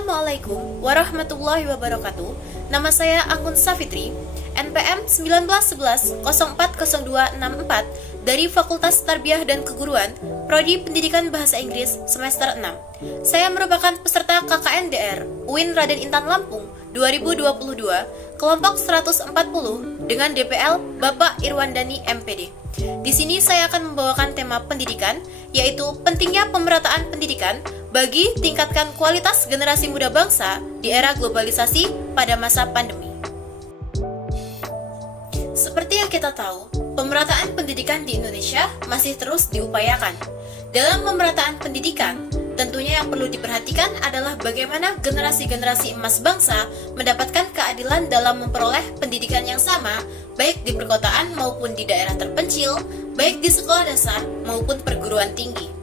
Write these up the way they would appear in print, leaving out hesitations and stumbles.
Assalamualaikum warahmatullahi wabarakatuh. Nama saya Anggun Safitri, NPM 1911040264 dari Fakultas Tarbiyah dan Keguruan, Prodi Pendidikan Bahasa Inggris semester 6. Saya merupakan peserta KKNDR UIN Raden Intan Lampung 2022, kelompok 140 dengan DPL Bapak Irwandani MPD. Di sini saya akan membawakan tema pendidikan, yaitu pentingnya pemerataan pendidikan bagi tingkatkan kualitas generasi muda bangsa di era globalisasi pada masa pandemi. Seperti yang kita tahu, pemerataan pendidikan di Indonesia masih terus diupayakan. Dalam pemerataan pendidikan, tentunya yang perlu diperhatikan adalah bagaimana generasi-generasi emas bangsa mendapatkan keadilan dalam memperoleh pendidikan yang sama, baik di perkotaan maupun di daerah terpencil, baik di sekolah dasar maupun perguruan tinggi.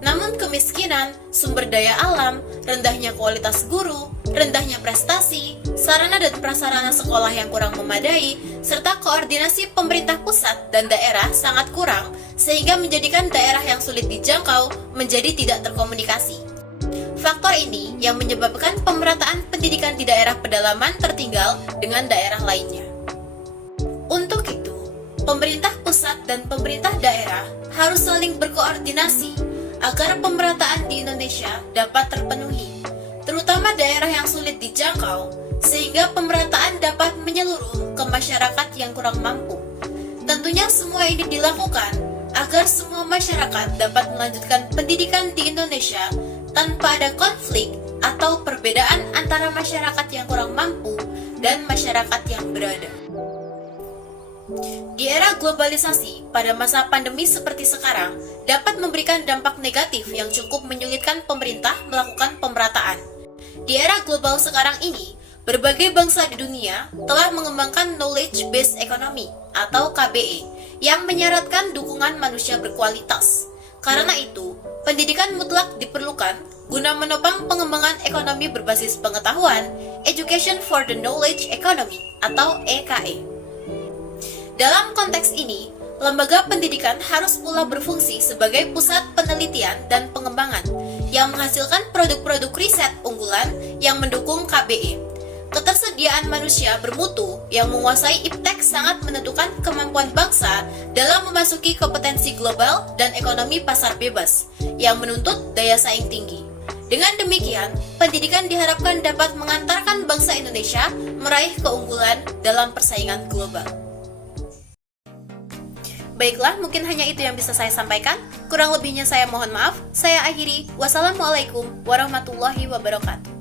Namun kemiskinan, sumber daya alam, rendahnya kualitas guru, rendahnya prestasi, sarana dan prasarana sekolah yang kurang memadai, serta koordinasi pemerintah pusat dan daerah sangat kurang, sehingga menjadikan daerah yang sulit dijangkau menjadi tidak terkomunikasi. Faktor ini yang menyebabkan pemerataan pendidikan di daerah pedalaman tertinggal dengan daerah lainnya. Untuk itu, pemerintah pusat dan pemerintah daerah harus saling berkoordinasi agar pemerataan di Indonesia dapat terpenuhi, terutama daerah yang sulit dijangkau, sehingga pemerataan dapat menyeluruh ke masyarakat yang kurang mampu. Tentunya semua ini dilakukan agar semua masyarakat dapat melanjutkan pendidikan di Indonesia tanpa ada konflik atau perbedaan antara masyarakat yang kurang mampu dan masyarakat yang berada. Di era globalisasi, pada masa pandemi seperti sekarang, dapat memberikan dampak negatif yang cukup menyulitkan pemerintah melakukan pemerataan. Di era global sekarang ini, berbagai bangsa di dunia telah mengembangkan Knowledge Based Economy atau KBE yang menyaratkan dukungan manusia berkualitas. Karena itu, pendidikan mutlak diperlukan guna menopang pengembangan ekonomi berbasis pengetahuan, Education for the Knowledge Economy atau EKE. Dalam konteks ini, lembaga pendidikan harus pula berfungsi sebagai pusat penelitian dan pengembangan yang menghasilkan produk-produk riset unggulan yang mendukung KBE. Ketersediaan manusia bermutu yang menguasai iptek sangat menentukan kemampuan bangsa dalam memasuki kompetensi global dan ekonomi pasar bebas yang menuntut daya saing tinggi. Dengan demikian, pendidikan diharapkan dapat mengantarkan bangsa Indonesia meraih keunggulan dalam persaingan global. Baiklah, mungkin hanya itu yang bisa saya sampaikan. Kurang lebihnya saya mohon maaf. Saya akhiri. Wassalamualaikum warahmatullahi wabarakatuh.